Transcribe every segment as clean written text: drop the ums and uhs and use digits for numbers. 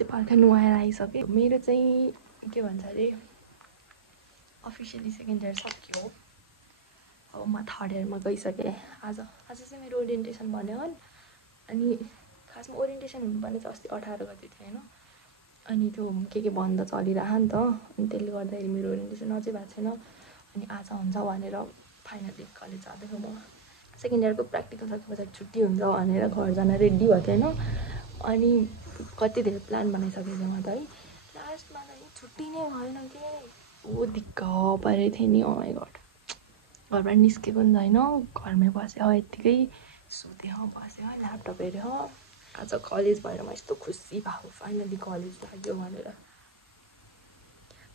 चाहिँ भर्खर नुहाएर आइसकेँ। मेरो चाहिँ के भन्छ अरे अफिसियली सेकेन्ड इयर सक्यो। अब म थर्ड इयरमा गइसकेँ। आज चाहिँ मेरो ओरिएन्टेसन भन्यो अनि खासमा ओरिएन्टेसन हुनुपर्ने चाहिँ अस्ति 18 गते थियो होइन। अनि त्यो के बन्द चलिरह नि त, अनि त्यसले गर्दाखेरि मेरो ओरिएन्टेसन अझै भएको छैन। अनि आज हुन्छ भनेर फाइनली कलेज जाँदैछु म। सेकेन्ड इयरको प्र्याक्टिकल सकेपछि छुट्टी हुन्छ भनेर घर जान रेडी भएको थिएन। अनि कति धेरै प्लान बनाइसकेको थिएँ म त है। लास्टमा त छुट्टी नै भएन के, ओ दिक्क परेको थियो नि। ओ माई गड, घरबाट निस्केको नि छैन, घरमै बस्यो यत्तिकै सुत्यो बस्यो ल्यापटप हेऱ्यो। आज कलेज भएर म यस्तो खुसी भएको, फाइनली कलेज लाग्यो भनेर।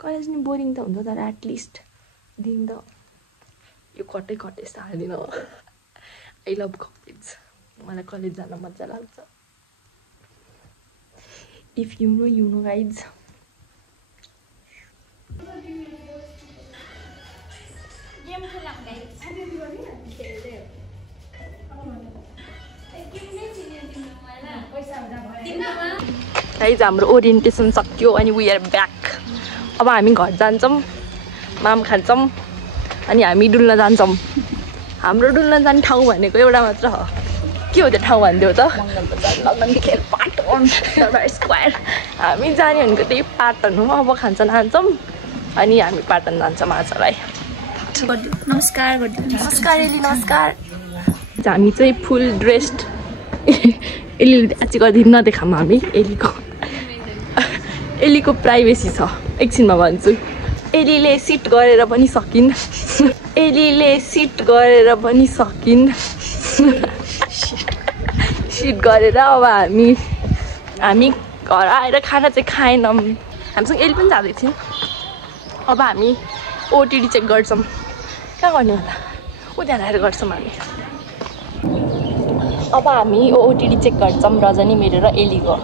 कलेज नि बोरिङ त हुन्छ तर एटलिस्ट दिन त यो कटै जस्तो हाल्दिनँ। आई लभ कलेज, मलाई कलेज जान मजा लाग्छ। If you know guys. Guys हाम्रो ओरिएन्टेसन सक्यो अनि वी आर ब्याक। अब हामी घर जान्छौँ, माम खान्छौँ अनि हामी डुल्न जान्छौँ। हाम्रो डुल्न जाने ठाउँ भनेको एउटा मात्र हो। के हो त्यो ठाउँ भनिदेऊ त? स्क्वायर। हामी जाने भनेको त्यही पाटन हो। अब खान्छौँ अनि हामी पाटन जान्छौँ आजलाई। नमस्कार नमस्कार एली नमस्कार। हामी चाहिँ फुल ड्रेस्ड। एली आज गरिदिनु नदेखाऊँ हामी। एलीको प्राइभेसी छ, एकछिनमा भन्छु। एलीले सिट गरेर पनि सकिन्। एलीले सिट गरेर पनि सकिन्। सिट गरेर अब हामी घर आएर खाना चाहिँ खाएनौँ। हामीसँग एली पनि जाँदै थियो। अब हामी ओटिडी चेक गर्छौँ। कहाँ गर्ने होला? उनीहरू आएर गर्छौँ हामी। अब हामी ओटिडी चेक गर्छौँ, रजनी मेरो र एलीको।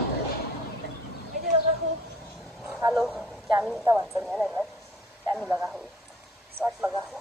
हेलो क्यामी त भन्छ नि होइन, क्यामी लगाएको सर्ट लगाएको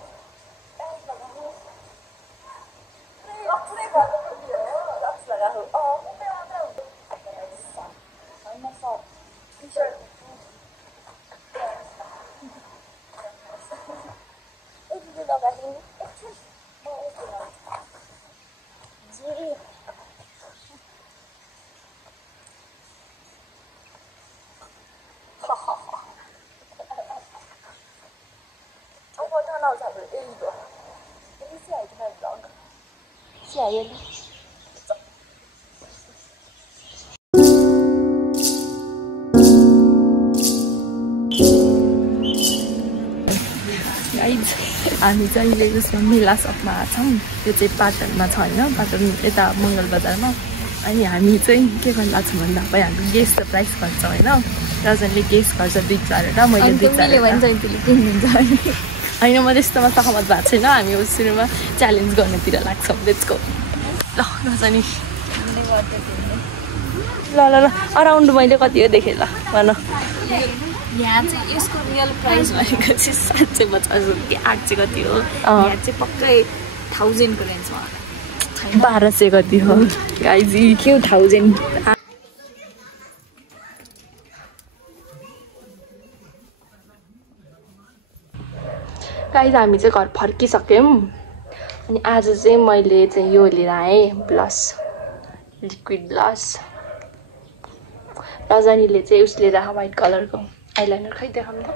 हामी चाहिँ अहिले जसमा मेला सकमा छौँ। त्यो चाहिँ पाटनमा छ होइन, पाटन यता मङ्गल बजारमा। अनि हामी चाहिँ के गर्न लाग्छौँ भन्दा अब हाम्रो गेस्ट त प्राइस खर्च होइन, रजनले गेस्ट खर्च 2 गरेर मैले 2 गरेर होइन। म त्यस्तोमा सहमत भएको छैन। हामी सुरुमा च्यालेन्ज गर्नुतिर लाग्छौँ। Let's go. ल रजनी ल अराउन्ड मैले कति हो देखेँ ल भन। यहाँ चाहिँ यसको रियल प्राइस भनेको चाहिँ 750 रुपियाँ। 8 चाहिँ कति हो? यहाँ चाहिँ पक्कै 1000 को रेन्जमा। 1200 कति हो गाइजी? के 1000? गाइज हामी चाहिँ घर फर्किसक्यौँ। अनि आज चाहिँ मैले चाहिँ यो लिएर आएँ, ब्लस, लिक्विड ब्लस। रजनीले चाहिँ उस लिएर आयो व्हाइट कलरको आइलाइनर। खै देखाउँ त।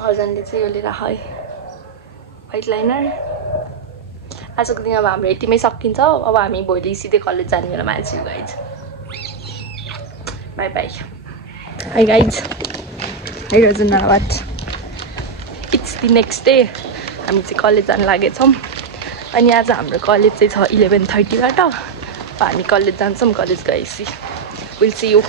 रजनीले चाहिँ यो लिएर आयो व्हाइट लाइनर। आजको दिन अब हाम्रो यतिमै सकिन्छ। अब हामी भोलि सिधै कलेज जाने बेलामा आइसक्यौँ guys. Bye bye. Hi guys. Hi रजनावाट। It's the next day. हामी चाहिँ कलेज जान लागेछौँ। अनि आज हाम्रो कलेज चाहिँ छ 11:30बाट। हामी कलेज जान्छौँ। कलेज गएपछि विल सी यू।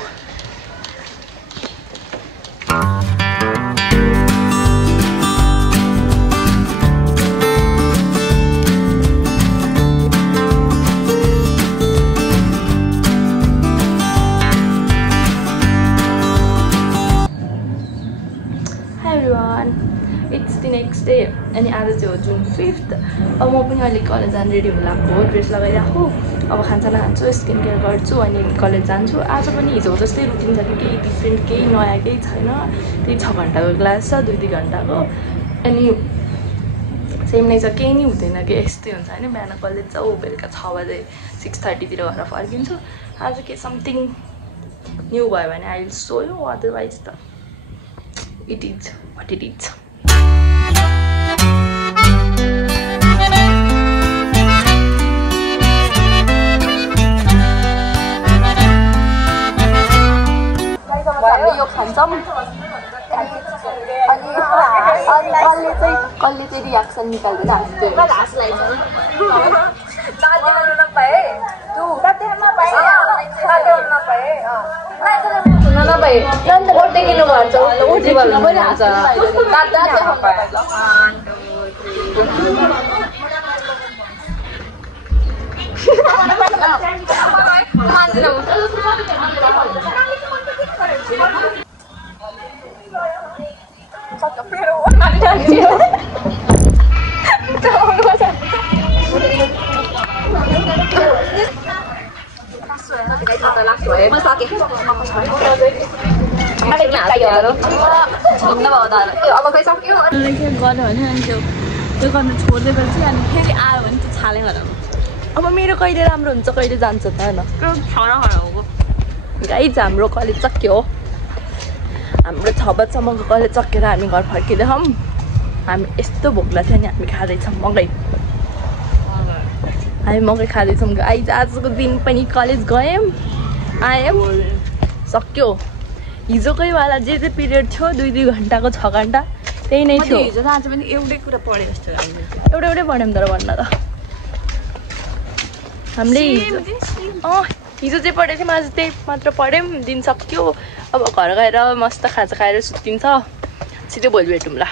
अनि आज चाहिँ हो जुन 5th। अब म पनि अलिक कलेज जानु रेडी हुनु लाग्छु हो, ड्रेस लगाइराख्छु, अब खाना खान्छु, स्किन केयर गर्छु अनि कलेज जान्छु। आज पनि हिजो जस्तै रुटिन छ, केही डिफ्रेन्ट केही नयाँ केही छैन। त्यही 6 घन्टाको क्लास छ, 2-2 घन्टाको, अनि सेम नै छ, केही नै हुँदैन कि यस्तै हुन्छ होइन। बिहान कलेज जाऊ, बेलुका 6 बजे 6:30तिर घर फर्किन्छु। आज के समथिङ न्यू भयो भने I will show you, otherwise त it is what it is. यो खान्छौँ कसले चाहिँ रियाक्सन निकाल्दैन किन गर्छौ पनि हाँस त्यो गर्नु छोडिदिएपछि अनि फेरि आयो भने त्यो छाले हराउनु। अब मेरो कहिले राम्रो हुन्छ कहिले जान्छ त होइन। हराउनु गाइज हाम्रो कलेज सकियो, हाम्रो 6 बजीसम्मको कलेज सकेर हामी घर फर्किँदैछौँ। हामी यस्तो भोक लाग्थ्यो नि हामी खाँदैछौँ मकै, हामी मकै खाँदैछौँ। गाइज आजको दिन पनि कलेज गयौँ आयौँ सक्यो। हिजोकैवाला जे पिरियड थियो 2-2 घन्टाको 6 घन्टा त्यही नै थियो। हिजो त आज पनि एउटै कुरा पढे जस्तो एउटै पढ्यौँ तर भन्न त हामीले हिजो चाहिँ पढेको थियौँ, आज त्यही मात्र पढ्यौँ। दिन सक्यो, अब घर गएर मस्त खाजा खाएर सुत्तिन्छ, छिटो भोलि भेटौँ ल।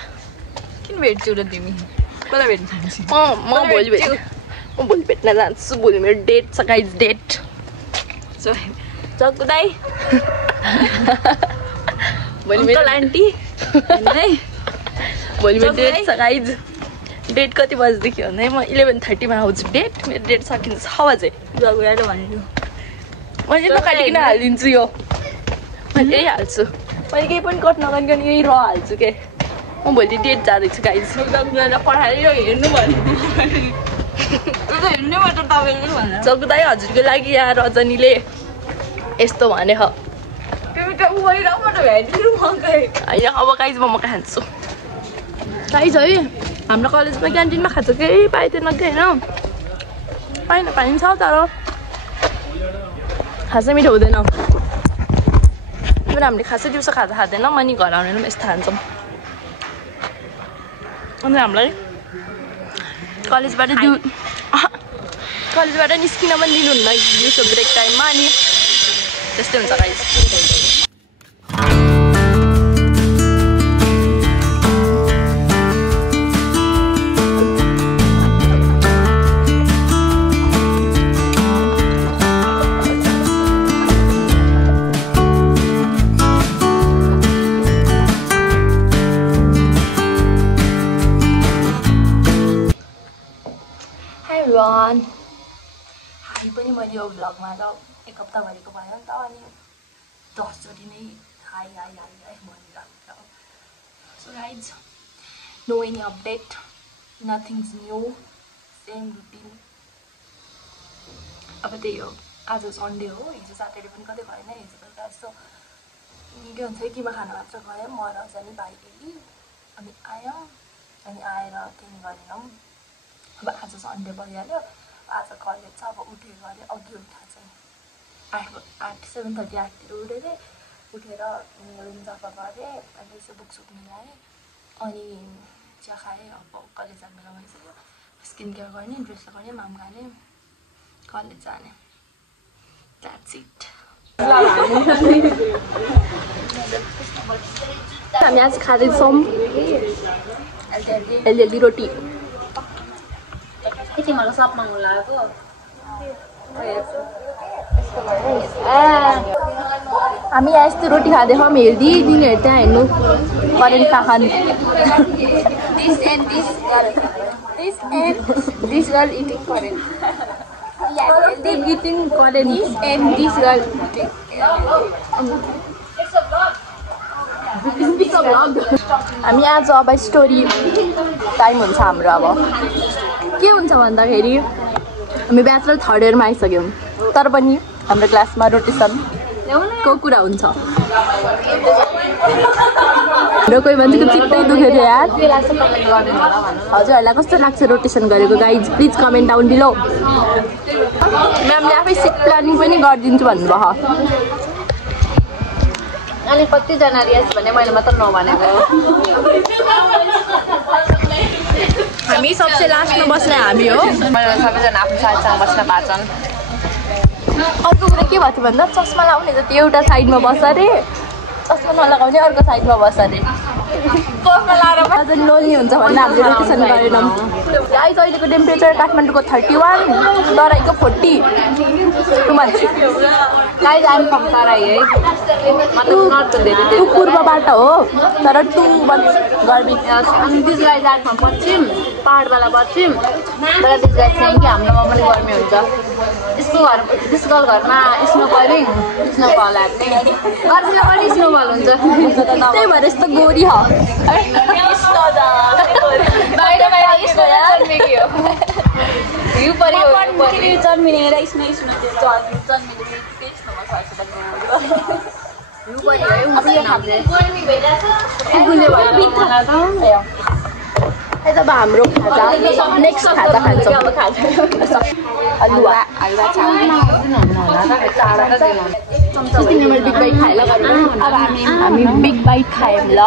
किन भेट्छौ र तिमी? कसलाई भेट्न जान्छौ? म भोलि भेट्न जान्छु। भोलि मेरो डेट छ गाइज, डेट जग्गु दाइ भोलि मेरो आन्टी भोलि मेरो डेट छ गाइज। डेट कति बजीदेखि भन्दा म 11:30मा आउँछु। डेट मेरो डेट सकिन्छ 6 बजे। जग्गुलाई भनेको मैले नकाटिकन हालिदिन्छु, यो मैले यही हाल्छु, मैले केही पनि कट नगरिकन यही र हाल्छु के। म भोलि डेट जाँदैछु गाइज। जग्गुलाई पठाएर यो हेर्नु भन्नु हेर्नु मात्र तपाईँले भन्नु। जग्गु दाइ हजुरको लागि यहाँ रजनीले यस्तो भने होइन। अब गाइज म मकै खान्छु गाइज है। हाम्रो कलेजमा क्यान्टिनमा खान्छ केही पाइँदैन कि होइन, पाइन्छ तर खासै मिठो हुँदैन। तर हामीले खासै दिउँसो खाजा खाँदैनौँ अनि घर आउने पनि यस्तो खान्छौँ। अनि हामीलाई कलेजबाट निस्किन पनि दिनुहुन्न दिउँसो ब्रेक टाइममा, अनि त्यस्तै हुन्छ गाइज। हामी पनि मैले यो भ्लगमा त 1 हप्ताभरिको भयो नि त, अनि 10 चोटि नै हाई भनिरहेको। So guys no any update, nothings new, same routine. अब त्यही हो, आज सन्डे हो, हिजो स्याटरडे पनि कतै भएन। हिजो बेलुका यस्तो के भन्छ किमा खाना मात्र गयौँ, म र जाने भाइले, अनि आयौँ, अनि आएर केही गरेनौँ। अब आज सन्डे भइहाल्यो, आज कलेज छ। अब उठेर गऱ्यो, अघि उठाएको चाहिँ 7:30-8तिर उठेर रुम सफा गरेँ, अनि यसो बुकसुक मिलाएँ, अनि चिया खाएँ। अब कलेज जाने बेला भइसक्यो, स्किन केयर गर्ने, ड्रेस लगाउने, माम खाने, कलेज जाने, द्याट्स इट। हामी आज खाँदैछौँ हेल्दी रोटी। तिमीहरू सब माग्नु लागेको हामी यहाँ यस्तो रोटी खाँदैछौँ हेर्दी दिनहरू त्यहाँ हेर्नु करेन्ट कहाँ This and this girl. This and this girl eating current. eating current This and this girl eating. हामी आज अब स्टोरी टाइम हुन्छ हाम्रो अब के हुन्छ भन्दाखेरि हामी ब्याचलर थर्ड इयरमा आइसक्यौँ तर पनि हाम्रो क्लासमा रोटेसनको कुरा हुन्छ हाम्रो कोही मान्छेको चित्तै दुखेर यार हजुरहरूलाई कस्तो लाग्छ रोटेसन गरेको guys please comment down below म्यामले आफै सिट प्लानिङ पनि गरिदिन्छु भन्नुभयो अनि कतिजना रियाज भने मैले मात्र नभनेको हामी सबसे लास्टमा बस्ने हामी हो सबैजना आफ्नो साथीसँग बस्न पाछन् अर्को कुरा के भएको थियो भन्दा चस्मा लाउने जति एउटा साइडमा बस्छ अरे चस्मा नलगाउने अर्को साइडमा बस्छ अरे चस्मा लाएर अझ लोन्ली हुन्छ भन्दा हामीले रोटेसन गरेनौँ गाइस अहिलेको टेम्परेचर काठमाडौँको 31 तराईको 40 गाइस आइम फ्रम तराई है मतलब नर्थ धेरै टु पूर्वबाट हो तर टु गर्मी अनि दिस गाइस आर फ्रम पश्चिम पहाडवाला पश्चिम तर दिस गाइस चाहिँ कि हाम्रोमा पनि गर्मी हुन्छ त्यसको घरमा स्नो फलिङ स्नो फल ह्याप्पी गर्मीमा पनि स्नो फल हुन्छ त्यही भएर यस्तो गोरी हो बाहिर स्नो जन्मेकी हो हिउँ पऱ्यो जन्मिने र स्नो जन्मिने हिउँ पऱ्यो है जब हाम्रो खाजा नेक्स्ट खाजा खान्छौँ हलुवा बिग बाइट खाएर अब हामी बिग बाइट खायौँ ल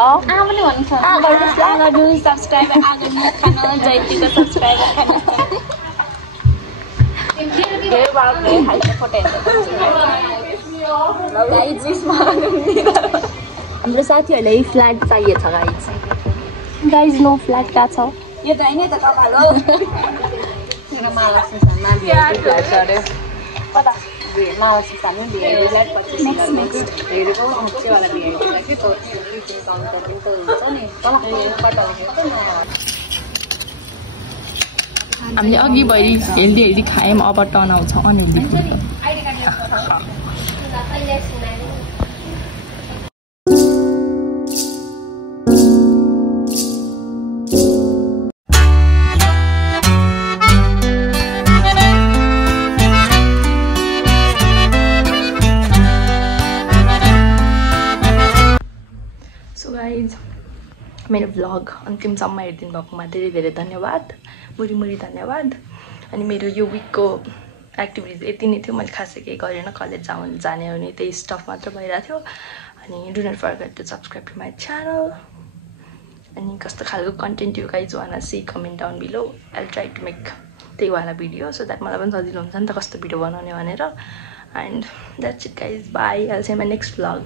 हाम्रो साथीहरूलाई फ्ल्याट चाहिएको छ गाइज नो फ्ल्याट कहाँ छ यो त हैन त कपाल हो हामीले अघि भरि हेल्दी खायौँ अब टर्न आउँछ अनहेल्दी मेरो भ्लग अन्तिमसम्म हेरिदिनु भएकोमा धेरै धेरै धन्यवाद मुरी धन्यवाद अनि मेरो यो विकको एक्टिभिटिज यति नै थियो मैले खासै केही गरेन कलेज जाने हो भने त्यही स्टफ मात्र भइरहेको थियो अनि do not forget to subscribe to my channel अनि कस्तो खालको content you guys want see comment down below I try to make त्यही वाला भिडियो सो द्याट मलाई पनि सजिलो हुन्छ नि त कस्तो भिडियो बनाउने भनेर and that's it guys by I will see my next vlog